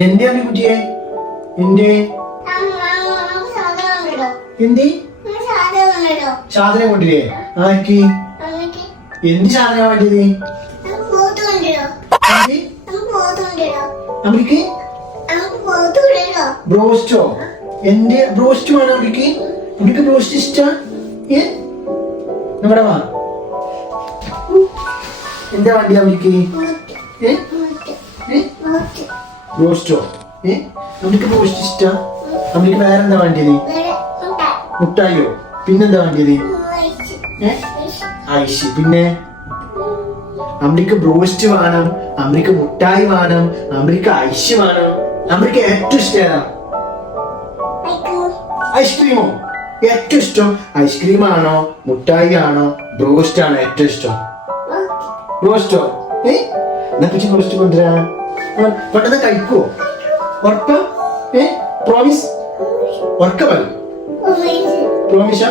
എന്റെ ആണ് കുട്ടിയെ എന്റെ എന്ത് സാധനം കൊണ്ടില്ലേ ആർക്ക് എന്ത് സാധനം വേണ്ടത് അമ്മക്ക് ബ്രോസ്റ്റോ എന്റെ ബ്രോസ്റ്റ് വേണം അമ്മക്ക് അമ്മക്ക് ബ്രോസ്റ്റ് ഇഷ്ടാ നമ്മുടെ വാ എന്താ വണ്ടി അമ്മക്ക് ബ്രോസ്റ്റോ അമ്മക്ക് ബ്രോസ്റ്റ് ഇഷ്ടാ അമ്മക്ക് വേറെന്താ വേണ്ടിയത് മുട്ടായിയോ പിന്നെന്താ വേണ്ടിയത് ഐഷ് പിന്നെ അമ്മക്ക് ബ്രോസ്റ്റ് വേണം അമ്മക്ക് മുട്ടായി വേണം അമ്മക്ക് ഐഷ് വേണം അമ്മക്ക് ഏറ്റവും ഇഷ്ടം ഐസ്ക്രീമോ ഏറ്റവും ഇഷ്ടം ഐസ്ക്രീം ആണോ മുട്ടായി ആണോ ബ്രോസ്റ്റ് ആണോ ഏറ്റവും ഇഷ്ടം ബ്രോസ്റ്റോ എന്നാ പിച്ചി ബ്രോസ്റ്റ് കൊണ്ടുവരാ പെട്ടെന്ന് കഴിക്കുവോ ഉറപ്പ പ്രോമിസ് ഉറക്ക പറ പ്രോമിസ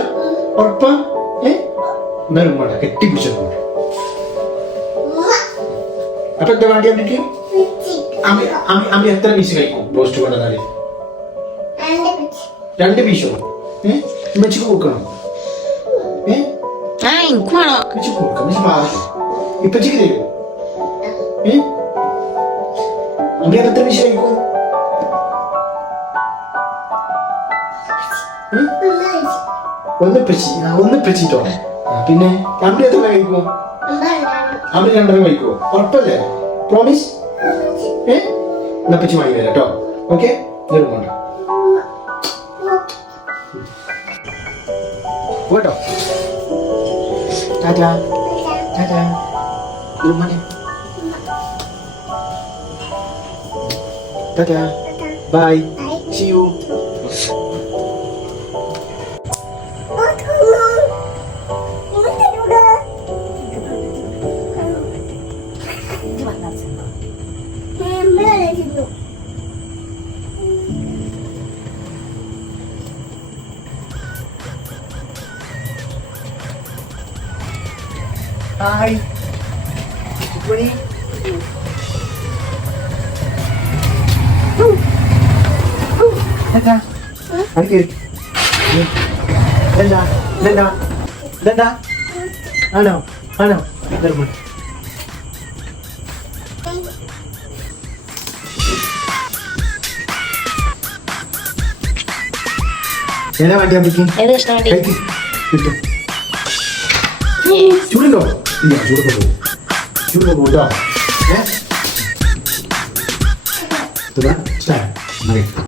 ഉറപ്പ എന്നാലും വേണ്ട കെട്ടിപ്പിടിച്ചോ അപ്പൊ എന്താ വേണ്ടി അമ്മക്ക് അമ്മ എത്ര പീസ് കഴിക്കും ബ്രോസ്റ്റ് കൊണ്ടുവന്നാല് 2 പീസോ ഉമ്മച്ചിക്ക് കൊടുക്കണം ഉമ്മച്ചിക്ക് കൊടുക്കാം ഇപ്പച്ചിക്ക് തരുമോ അമ്മ എത്ര പീസ് കഴിക്കും ഒന്ന് പച്ചിട്ടോ പിന്നെ അമ്മ എത്ര കഴിക്കുമോ അമ്മ 2 കഴിക്കുമോ ഉറപ്പല്ലേ പ്രോമിസ് എന്നാ പച്ചി വാങ്ങി തരാം കേട്ടോ ഓക്കെ വേണ്ട കേട്ടോ tata tata tata bye see you hi ചിക്കുണി എന്താ എന്താ എന്താ എന്താ ആണോ ആണോ ഏതാ വണ്ടി അമ്മയ്ക്ക് കിട്ടും ചൂടുണ്ടോ ഇല്ല ചൂട് പോട്ടോ